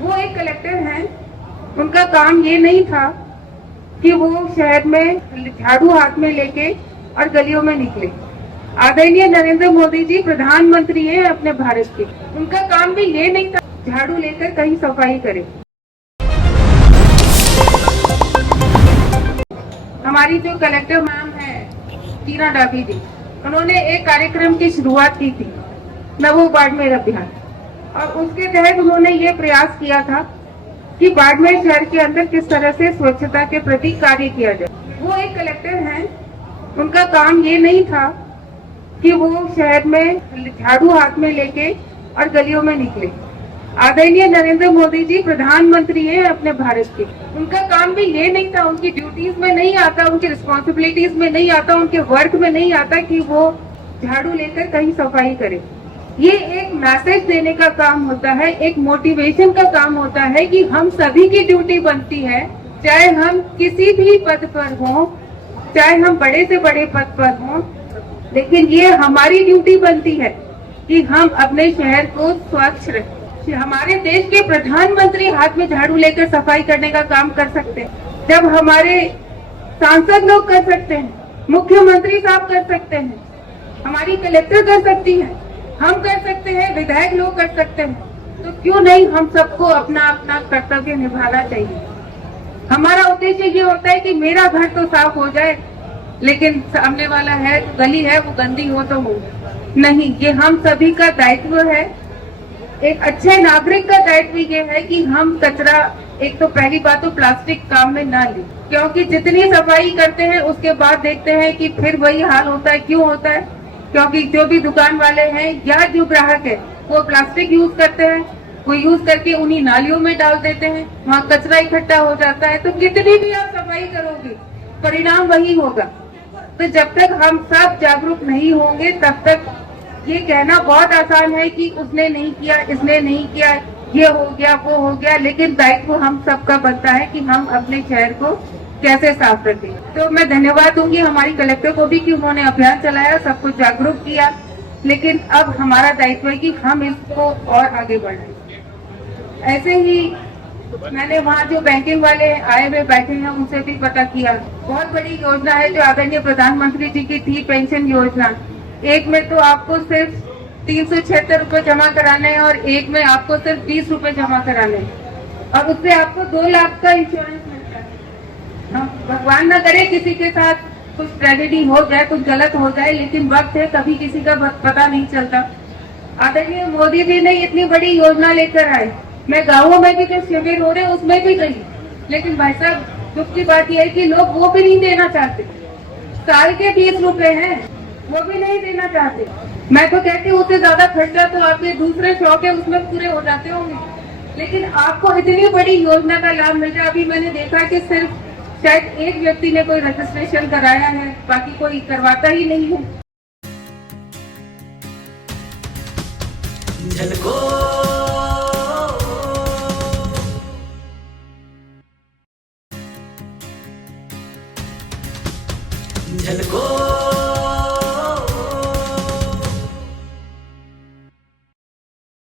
वो एक कलेक्टर हैं, उनका काम ये नहीं था कि वो शहर में झाड़ू हाथ में लेके और गलियों में निकले। आदरणीय नरेंद्र मोदी जी प्रधानमंत्री हैं अपने भारत के, उनका काम भी ये नहीं था झाड़ू लेकर कहीं सफाई करे। हमारी जो कलेक्टर मैम है टीना डाबी जी, उन्होंने एक कार्यक्रम की शुरुआत की थी, नमो बाड़मेर अभियान, और उसके तहत उन्होंने ये प्रयास किया था कि बाड़मेर शहर के अंदर किस तरह से स्वच्छता के प्रति कार्य किया जाए। वो एक कलेक्टर हैं, उनका काम ये नहीं था कि वो शहर में झाड़ू हाथ में लेके और गलियों में निकले। आदरणीय नरेंद्र मोदी जी प्रधानमंत्री हैं अपने भारत के, उनका काम भी ये नहीं था, उनकी ड्यूटीज में नहीं आता, उनकी रिस्पॉन्सिबिलिटीज में नहीं आता, उनके वर्क में नहीं आता कि वो झाड़ू लेकर कहीं सफाई करे। ये एक मैसेज देने का काम होता है, एक मोटिवेशन का काम होता है कि हम सभी की ड्यूटी बनती है, चाहे हम किसी भी पद पर हों, चाहे हम बड़े से बड़े पद पर हों, लेकिन ये हमारी ड्यूटी बनती है कि हम अपने शहर को स्वच्छ रखें। हमारे देश के प्रधानमंत्री हाथ में झाड़ू लेकर सफाई करने का काम कर सकते हैं, जब हमारे सांसद लोग कर सकते हैं, मुख्यमंत्री साहब कर सकते हैं, हमारी कलेक्टर कर सकती है, हम कर सकते हैं, विधायक लोग कर सकते हैं, तो क्यों नहीं हम सबको अपना अपना कर्तव्य निभाना चाहिए। हमारा उद्देश्य ये होता है कि मेरा घर तो साफ हो जाए, लेकिन सामने वाला है गली है वो गंदी हो तो हो नहीं, ये हम सभी का दायित्व है। एक अच्छे नागरिक का दायित्व ये है कि हम कचरा, एक तो पहली बात तो प्लास्टिक काम में ना ले, क्योंकि जितनी सफाई करते हैं उसके बाद देखते हैं कि फिर वही हाल होता है। क्यों होता है? क्योंकि जो भी दुकान वाले हैं या जो ग्राहक है वो प्लास्टिक यूज करते हैं, वो यूज करके उन्हीं नालियों में डाल देते हैं, वहाँ कचरा इकट्ठा हो जाता है। तो कितनी भी आप सफाई करोगे परिणाम वही होगा। तो जब तक हम सब जागरूक नहीं होंगे तब तक ये कहना बहुत आसान है कि उसने नहीं किया, इसने नहीं किया, ये हो गया वो हो गया, लेकिन दायित्व हम सबका बनता है कि हम अपने शहर को कैसे साफ रखें। तो मैं धन्यवाद दूंगी हमारी कलेक्टर को भी कि उन्होंने अभियान चलाया, सबको जागरूक किया, लेकिन अब हमारा दायित्व है कि हम इसको और आगे बढ़ाएं। ऐसे ही मैंने वहाँ जो बैंकिंग वाले आए हुए बैठे हैं उनसे भी पता किया, बहुत बड़ी योजना है जो आदरणीय प्रधानमंत्री जी की थी, पेंशन योजना। एक में तो आपको सिर्फ 376 रुपए जमा कराने हैं और एक में आपको सिर्फ 20 रुपए जमा कराने हैं, और उससे आपको 2 लाख का इंश्योरेंस मिलता है। भगवान न करे किसी के साथ कुछ ट्रेजेडी हो जाए, कुछ गलत हो जाए, लेकिन वक्त है, कभी किसी का पता नहीं चलता। आदरणीय मोदी जी ने इतनी बड़ी योजना लेकर आए, मैं गाँवों में भी जो शिविर हो रहे उसमें भी गई, लेकिन भाई साहब दुख की बात यह है कि लोग वो भी नहीं देना चाहते। साल के 20 रुपए हैं, वो भी नहीं देना चाहते। मैं तो कहती हूँ उससे ज्यादा खर्चा तो आपके दूसरे शौक है उसमें पूरे हो जाते होंगे, लेकिन आपको इतनी बड़ी योजना का लाभ मिल रहा है। अभी मैंने देखा कि सिर्फ शायद एक व्यक्ति ने कोई रजिस्ट्रेशन कराया है, बाकी कोई करवाता ही नहीं है। झलको